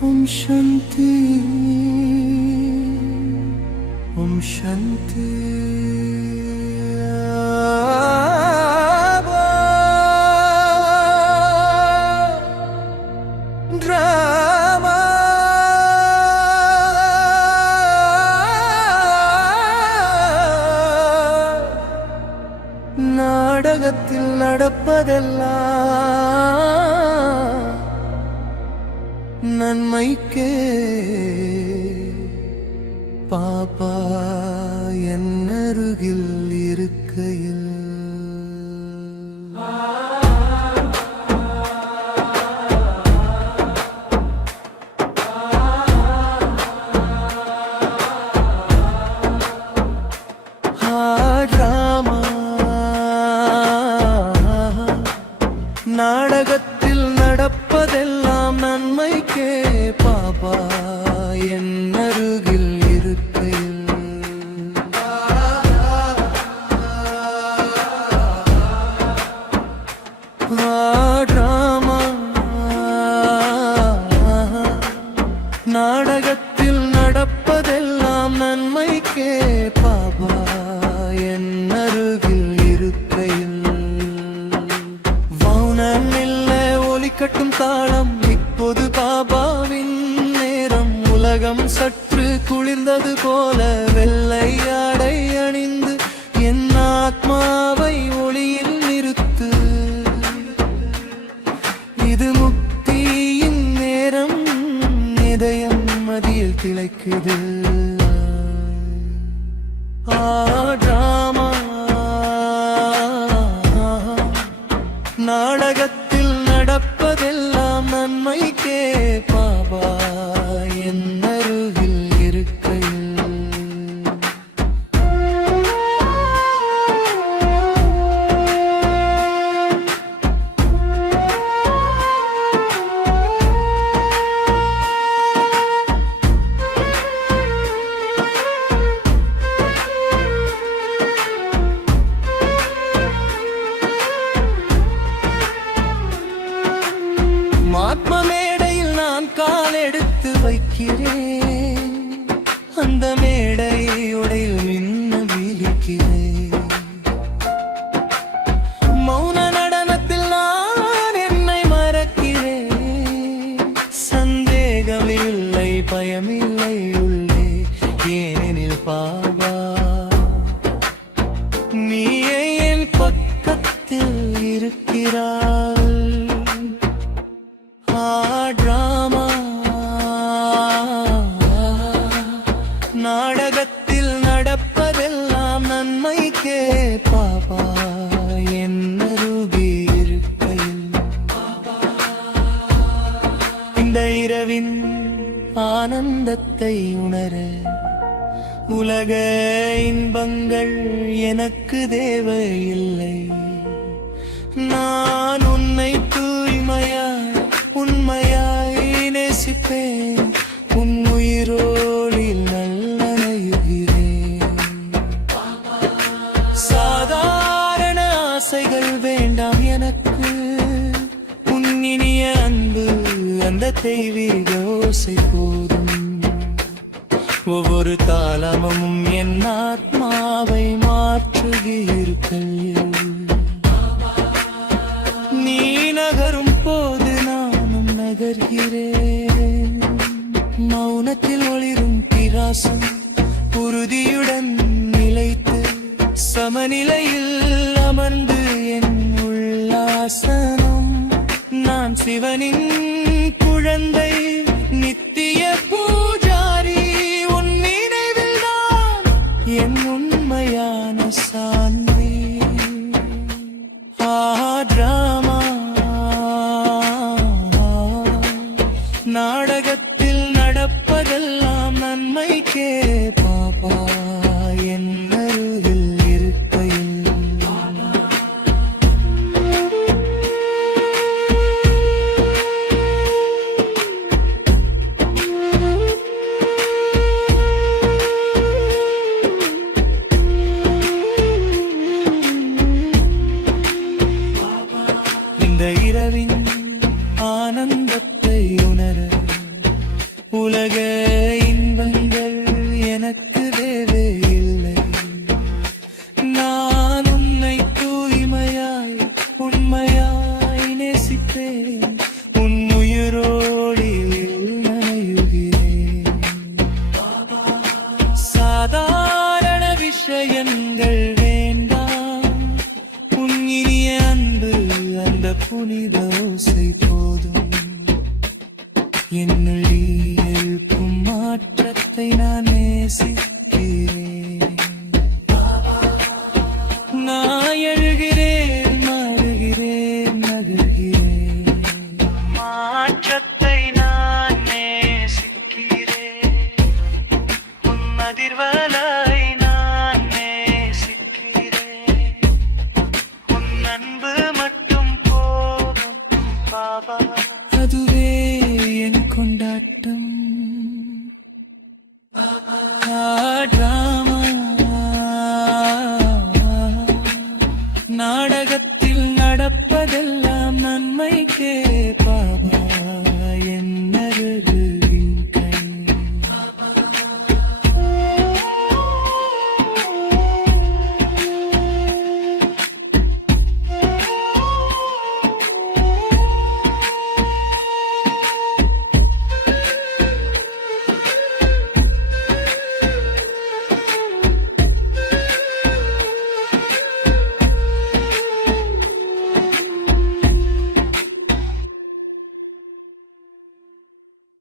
ஓம் சாந்தி ஓம் சாந்தி நாடகத்தில் நடப்பதெல்லாம் நன்மைக்கே பாப்பா என் அருகில் இருக்கையில் நாடகத்தில் நடப்பதெல்லாம் நன்மைக்கே பாபா என் அருகில் இருக்கையில் டிராமா நாடகத்தில் நடப்பதெல்லாம் நன்மைக்கே பாபா என் அருகில் இருக்கையில் கட்டும் தாளம் இப்போது பாபாவின் நேரம் உலகம் சற்று குளிர்ந்தது போல வெள்ளை ஆடை அணிந்து என் ஆத்மாவை ஒளியில் நிறுத்து இது முக்தியின் நேரம் இதயம் மதியில் திளைக்குது ஆடாமா நாடகத்தில் நடப்பதெல்லாம் நன்மைக்கே பாபா என் அருகில் இருக்கையில் ஆத்ம மேடையில் நான் கால் எடுத்து வைக்கிறேன் அந்த மேடையுடைய மின்ன விழிக்கிறேன் மௌன நடனத்தில் நான் என்னை மறக்கிறேன் சந்தேகம் இல்லை பயமில்லை உள்ளே ஏனெனில் பாபா நீயே என் பக்கத்தில் இருக்கிறாய் டிராமா நாடகத்தில் நடப்பதெல்லாம் நன்மைக்கே பாபா என் அருகில் இருக்கையில் இந்த இரவின் ஆனந்தத்தை உணர உலக இன்பங்கள் எனக்கு தேவையில்லை நான் உன்னை தூய்மையாய் உண்மையாய் நேசிப்பேன் உன் உயிரோடில் நல்லணையுகிறேன் சாதாரண ஆசைகள் வேண்டாம் எனக்கு உன் இனிய அன்பு அந்த தெய்வீக ஓசை போதும் ஒவ்வொரு தாளமும் என் ஆத்மாவை மாற்றுகிறீர்கள் நீ நகரும் போது நானும் நகர்கிறேன் மௌனத்தில் ஒளிரும் பிரகாசம் உறுதியுடன் நிலைத்து சமநிலையில் அமர்ந்து என் உள்ளாசனம் நான் சிவனின் குழந்தை நித்திய பூஜாரி உன் நினைவில்தான் என் உண்மையான சாந்தி டிராமா நாடகத்தில் நடப்பதெல்லாம் நன்மைக்கே பாபா என் அருகில் இருக்கையில் இந்த இரவின் ஆனந்தத்தை உணர என்னுள் நீ எழுப்பும் மாற்றத்தை நான் நேசிக்கிறேன். நான் எழுகிறேன், மாறுகிறேன், நகர்கிறேன். மாற்றத்தை